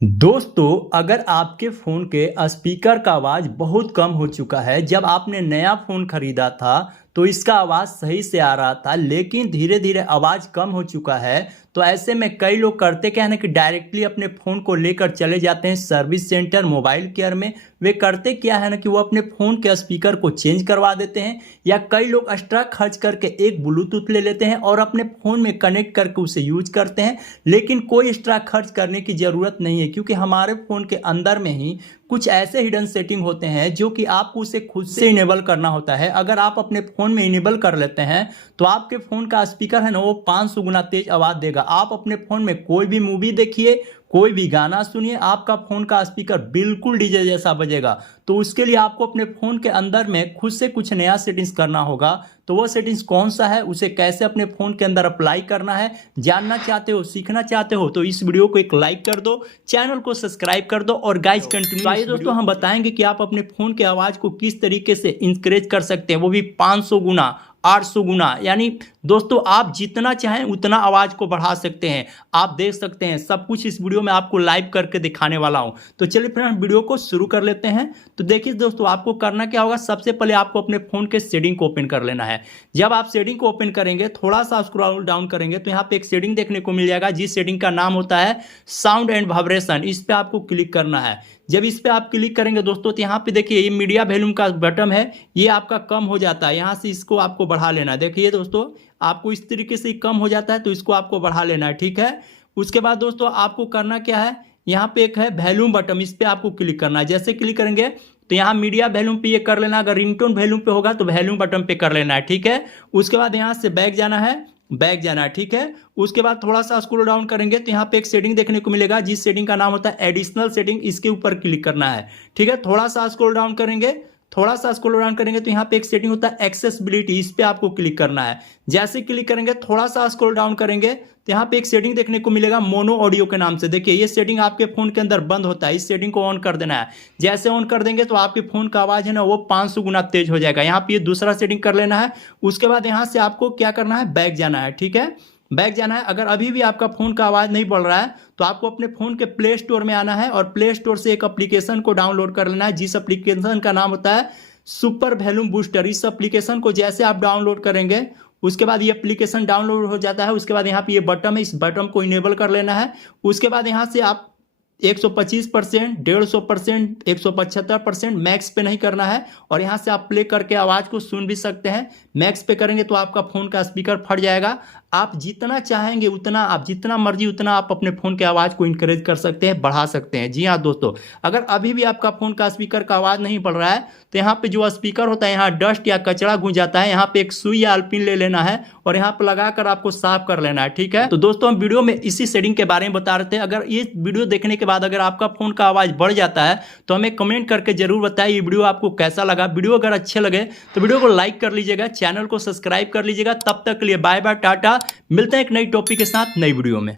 दोस्तों, अगर आपके फ़ोन के स्पीकर का आवाज़ बहुत कम हो चुका है, जब आपने नया फ़ोन खरीदा था तो इसका आवाज़ सही से आ रहा था, लेकिन धीरे धीरे आवाज़ कम हो चुका है। तो ऐसे में कई लोग करते क्या है ना कि डायरेक्टली अपने फ़ोन को लेकर चले जाते हैं सर्विस सेंटर, मोबाइल केयर में। वे करते क्या है ना कि वो अपने फ़ोन के स्पीकर को चेंज करवा देते हैं, या कई लोग एक्स्ट्रा खर्च करके एक ब्लूटूथ ले लेते हैं और अपने फ़ोन में कनेक्ट करके उसे यूज करते हैं। लेकिन कोई एक्स्ट्रा खर्च करने की ज़रूरत नहीं है, क्योंकि हमारे फ़ोन के अंदर में ही कुछ ऐसे हिडन सेटिंग होते हैं जो कि आपको उसे खुद से इनेबल करना होता है। अगर आप अपने फ़ोन में इनेबल कर लेते हैं तो आपके फ़ोन का स्पीकर है ना, वो 500 गुना तेज आवाज़ देगा। आप अपने फ़ोन में कोई भी मूवी देखिए, कोई भी गाना सुनिए, आपका फ़ोन का स्पीकर बिल्कुल डीजे जैसा बजेगा। तो उसके लिए आपको अपने फ़ोन के अंदर में खुद से कुछ नया सेटिंग्स करना होगा। तो वो सेटिंग्स कौन सा है, उसे कैसे अपने फ़ोन के अंदर अप्लाई करना है, जानना चाहते हो, सीखना चाहते हो तो इस वीडियो को एक लाइक कर दो, चैनल को सब्सक्राइब कर दो और गाइस कंटिन्यू। आइए दोस्तों, हम बताएंगे कि आप अपने फ़ोन के आवाज़ को किस तरीके से इंक्रीज कर सकते हैं, वो भी 500 गुना, 800 गुना। यानी दोस्तों, आप जितना चाहें उतना आवाज़ को बढ़ा सकते हैं। आप देख सकते हैं सब कुछ इस वीडियो में आपको लाइव करके दिखाने वाला हूं। तो चलिए फिर हम वीडियो को शुरू कर लेते हैं। तो देखिए दोस्तों, आपको करना क्या होगा, सबसे पहले आपको अपने फ़ोन के सेटिंग को ओपन कर लेना है। जब आप सेटिंग को ओपन करेंगे, थोड़ा सा स्क्रॉल डाउन करेंगे तो यहाँ पे एक सेटिंग देखने को मिल जाएगा, जिस सेटिंग का नाम होता है साउंड एंड वाइब्रेशन। इस पर आपको क्लिक करना है। जब इस पर आप क्लिक करेंगे दोस्तों, तो यहाँ पे देखिए ये मीडिया वॉल्यूम का बटन है, ये आपका कम हो जाता है। यहाँ से इसको आपको बढ़ा लेना है। देखिए दोस्तों, आपको इस तरीके से कम हो जाता है, तो इसको आपको बढ़ा लेना है, ठीक है। उसके बाद दोस्तों आपको करना क्या है, यहाँ पे एक है वॉल्यूम बटन, इस पे आपको क्लिक करना है। जैसे क्लिक करेंगे तो यहाँ मीडिया वॉल्यूम पे ये कर लेना। अगर रिंगटोन वॉल्यूम पे होगा तो वॉल्यूम बटन पे कर लेना है, ठीक है। उसके बाद यहाँ से बैक जाना है, ठीक है। उसके बाद थोड़ा सा स्क्रॉल डाउन करेंगे तो यहाँ पे एक सेटिंग देखने को मिलेगा, जिस सेटिंग का नाम होता है एडिशनल सेटिंग। इसके ऊपर क्लिक करना है, ठीक है। थोड़ा सा स्क्रॉल डाउन करेंगे तो यहाँ पे एक सेटिंग होता है एक्सेसिबिलिटी, इस पे आपको क्लिक करना है। जैसे क्लिक करेंगे, थोड़ा सा स्क्रॉल डाउन करेंगे तो यहाँ पे एक सेटिंग देखने को मिलेगा मोनो ऑडियो के नाम से। देखिए ये सेटिंग आपके फोन के अंदर बंद होता है, इस सेटिंग को ऑन कर देना है। जैसे ऑन कर देंगे तो आपके फोन का आवाज है ना, वो 500 गुना तेज हो जाएगा। यहाँ पे ये दूसरा सेटिंग कर लेना है। उसके बाद यहाँ से आपको क्या करना है, बैक जाना है, ठीक है। बैक जाना है। अगर अभी भी आपका फोन का आवाज नहीं बढ़ रहा है तो आपको अपने फोन के प्ले स्टोर में आना है और प्ले स्टोर से एक एप्लीकेशन को डाउनलोड कर लेना है, जिस एप्लीकेशन का नाम होता है सुपर वॉल्यूम बूस्टर। इस एप्लीकेशन को जैसे आप डाउनलोड करेंगे, उसके बाद ये एप्लीकेशन डाउनलोड हो जाता है। उसके बाद यहाँ पे ये बटन है, इस बटन को इनेबल कर लेना है। उसके बाद यहाँ से आप 125%, 150%, 175% मैक्स पे नहीं करना है, और यहाँ से आप प्ले करके आवाज़ को सुन भी सकते हैं। मैक्स पे करेंगे तो आपका फ़ोन का स्पीकर फट जाएगा। आप जितना चाहेंगे उतना, आप जितना मर्जी उतना आप अपने फ़ोन के आवाज़ को इंकरेज कर सकते हैं, बढ़ा सकते हैं। जी हाँ दोस्तों, अगर अभी भी आपका फ़ोन का स्पीकर का आवाज़ नहीं बढ़ रहा है तो यहाँ पे जो स्पीकर होता है, यहाँ डस्ट या कचरा घुस जाता है, यहाँ पे एक सुई या अल्पिन ले लेना है और यहाँ पे लगाकर आपको साफ कर लेना है, ठीक है। तो दोस्तों, हम वीडियो में इसी सेटिंग के बारे में बता रहे थे। अगर ये वीडियो देखने के बाद अगर आपका फ़ोन का आवाज़ बढ़ जाता है तो हमें कमेंट करके जरूर बताइए ये वीडियो आपको कैसा लगा। वीडियो अगर अच्छे लगे तो वीडियो को लाइक कर लीजिएगा, चैनल को सब्सक्राइब कर लीजिएगा। तब तक के लिए बाय बाय, टाटा। मिलते हैं एक नई टॉपिक के साथ नई वीडियो में।